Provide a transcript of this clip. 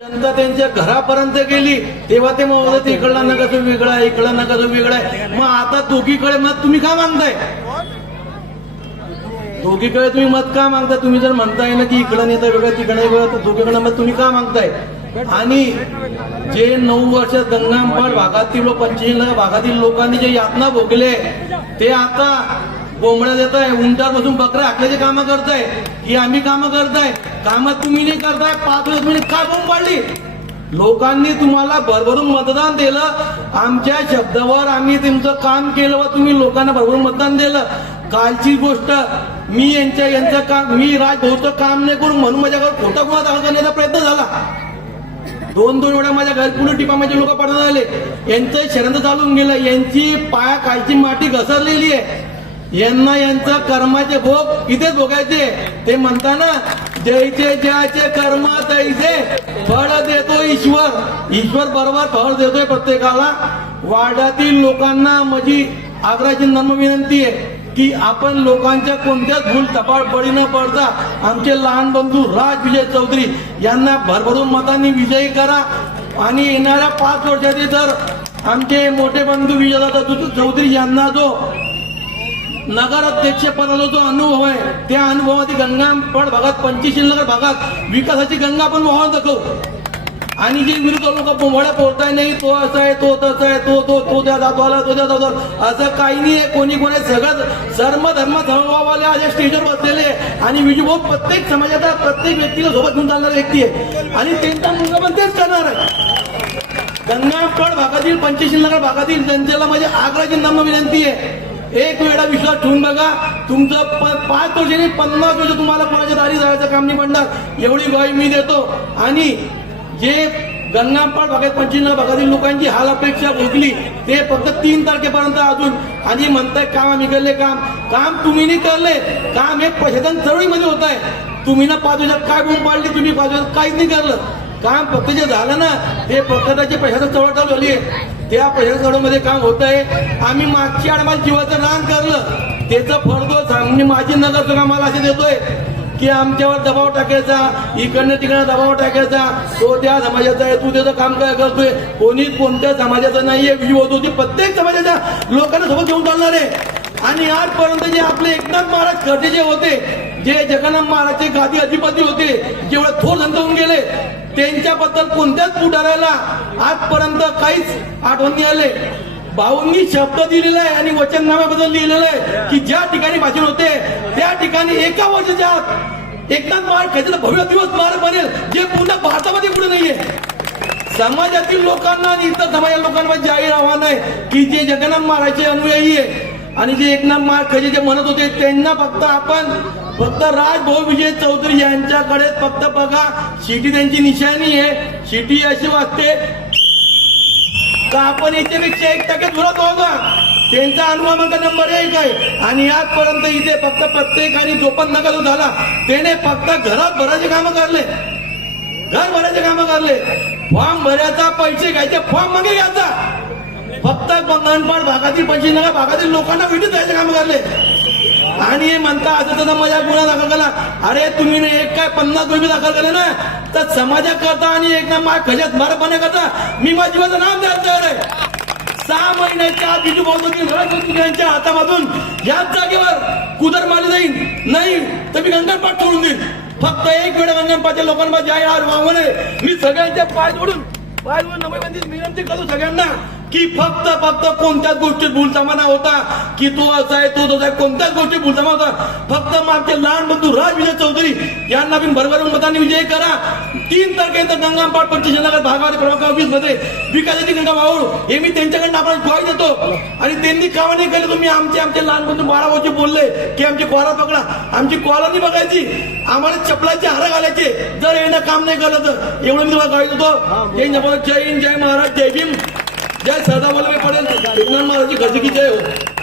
जनता त्यांच्या घरापर्यंत गेली तेव्हा ते म्हणत इकडला ना कसं वेगळं आहे, इकडला ना कसं वेगळं आहे. मग आता दोघीकडे मत तुम्ही का मागताय? दोघीकडे तुम्ही मत का मागताय? तुम्ही जर म्हणताय ना की इकडं नेता वेगळं तिकडे वेगळं, तर दोघीकडे मत तुम्ही का मागताय? आणि जे 9 वर्ष गंगामपाड भागातील 25 भागातील लोकांनी जे यातना भोगले ते आता कोंबड्या देत आहे, उंटावर बसून बकऱ्या हाकल्याचे कामं करताय की आम्ही कामं करताय? कामं तुम्ही नाही करताय. 5 वर्ष तुम्ही काय बोंब पाडली? लोकांनी तुम्हाला भरभरून मतदान दिलं, आमच्या शब्दावर आम्ही तुमचं काम केलं व तुम्ही लोकांना भरभरून मतदान दिलं. कालची गोष्ट मी यांचं काम, मी राजभाऊचं काम नाही करून म्हणून माझ्यावर खोटा गुन्हा दाखल करण्याचा प्रयत्न झाला. 2-2 वेळा माझ्या घर पुणे टिपामाचे लोक पडून आले. यांचं शरण चालून गेलं, यांची पाया कालची माती घसरलेली आहे. यांना यांचं कर्माचे भोग इथेच भोगायचे. ते म्हणताना जैसे ज्याचे कर्म तैसे फळ देतो ईश्वर. ईश्वर बरोबर फळ देतोय प्रत्येकाला. वाड्यातील लोकांना माझी आग्रहाची नम्र विनंती आहे की आपण लोकांच्या कोणत्याच भूल तपाळ बळी न पडता आमचे लहान बंधू राज विजय चौधरी यांना भरभरून मतांनी विजयी करा. आणि येणाऱ्या 5 वर्षाचे तर आमचे मोठे बंधू विजयदादा चौधरी यांना जो नगराध्यक्ष पदाचा जो अनुभव आहे त्या अनुभवाची गंगामपाड भागात 25 नगर भागात विकासाची गंगा आपण वाहून दाखवू. आणि जे विरोधी लोक बोंबड्या बोलताय नाही तो असा आहे, तो तसा आहे, तो त्या जातवाला, तो त्या जातवाला, असं काही नाही. कोणी सगळं सर्व धर्म समभावाले आज स्टेजवर बसलेले आणि विजूभाऊ प्रत्येक समाजाचा प्रत्येक व्यक्तीला सोबत घेऊन चालणारा व्यक्ती आहे आणि त्यांचा मुलगा पण तेच करणार आहे. गंगामपाड भागातील 25 नगर भागातील जनतेला माझी आग्रहाची नम्र विनंती आहे, एक वेळा विश्वास ठेवून बघा. तुमचं 5 वर्षांनी 50 वर्ष तुम्हाला कोणाच्या दारी जायचं काम नाही पडणार, एवढी ग्वाही मी देतो. आणि जे गंगामपाड भागात 25 भागातील लोकांची हाल अपेक्षा भोगली ते फक्त 3 तारखेपर्यंत अजून. आणि म्हणताय काम आम्ही केले, काम तुम्ही नाही करले. काम हे पैशाच्या चळवळीमध्ये होत आहे. तुम्ही ना 5 वर्षात काय बोंब पाडली? तुम्ही 5 वर्षात काहीच नाही करलं. काम फक्त जे झालं ना ते फक्त त्याची पैशाचं चळवळ चालू झाली आहे. त्या पैशाच्या चळवळीमध्ये काम होत आहे. आम्ही मागच्या आम्हाला जीवाचं रान करलं त्याचं फळदो माझी नगर आम्हाला असे देतोय की आमच्यावर दबाव टाकायचा, इकडनं तिकडनं दबाव टाकायचा, तो त्या समाजाचा आहे, तू त्याचं काम काय करतोय. कोणीच कोणत्या समाजाचं नाहीये. विजय होती प्रत्येक समाजाच्या लोकांना सोबत घेऊन चालणार आहे. आणि आजपर्यंत जे आपले एकनाथ महाराज खर्चे जे होते, जे जगन्नाथ महाराजचे गादी अधिपती होते, जेवढे थोर संत होऊन गेले, त्यांच्याबद्दल कोणत्याच पुढाऱ्याला आजपर्यंत काहीच आठवण नाही आले. भाऊंनी शब्द दिलेला आहे आणि वचननाम्याबद्दल लिहिलेलं आहे की ज्या ठिकाणी भाषण होते त्या ठिकाणी 1 वर्षाच्या आत एकनाथ महाराज खर्चाचा भव्य दिवस स्मारक बनेल, जे पुन्हा भारतामध्ये पुढे नाहीये. समाजातील लोकांना आणि इतर समाजातील लोकांना जाहीर आव्हान आहे की जे जगन्नाथ महाराजचे अनुयायी आहे आणि जे एकनाथ महाराज खरे जे म्हणत होते त्यांना फक्त राजभाऊ विजय चौधरी यांच्याकडे फक्त बघा. शिटी त्यांची निशाणी आहे. शिटी अशी वाटते का आपण याच्यापेक्षा 1% झुरत आहोत ना. त्यांचा अनुभव म्हणजे नंबर 1 आहे. आणि आजपर्यंत इथे फक्त प्रत्येकाने जो पण नका जो झाला त्याने फक्त घरात भरायचे कामं करले, घर भरायचे कामं करले. फॉर्म भरायचा, पैसे घ्यायचे, फॉर्म मागे घ्यायचा. फक्त गंगामपाड भागातील 25 नगर भागातील लोकांना विटीत जायचे कामं करले. आणि हे म्हणता असं तर माझ्या गुन्हा दाखल केला. अरे तुम्ही ना एक काय 50 गुन्हे दाखल केले ना तर समाजाकरता आणि एक ना माझ्या खजात मारपणा करता मी माझ्या जीवाचं नाम द्यायला तयार आहे. 6 महिन्याच्या आत विजूभाऊ यांच्या हातामधून याच जागेवर कुदर मारली जाईल, नाही तर मी गंगामपाड सोडून देईन. फक्त एक वेळा गंगामपाडच्या लोकांना जाहीर आव्हान आहे. मी सगळ्यांच्या पाय जोडून विनंती करतो सगळ्यांना की फक्त कोणत्याच गोष्टीत भूलथामा होता की तो असा आहे, तो तसा आहे, कोणत्याच गोष्टीत भूलथामा होता. फक्त आमचे लहान बंधू राज विजय चौधरी यांना पण भरभरून मतांनी विजय करा. 3 तारखेनंतर गंगामपाड 25 नगर भागामध्ये क्रमांक 20 मध्ये विकासाची गंगा वाहू हे मी त्यांच्याकडनं आपण ग्वाही देतो. आणि त्यांनी कामा नाही केलं. तुम्ही आमचे लहान बंधू 12 वर्षी बोलले की आमची कॉलर पकडा, आमची कॉलर नाही बघायची, आम्हाला चपलाचे हार घालायचे जर येणं काम नाही केलं तर. एवढं मी तुम्हाला ग्वाही देतो. जय हिंद, जय महाराज, जय भीम, जय सरदार वल्लभभाई पटेल, एकनाथ महाराजची घरची जय हो.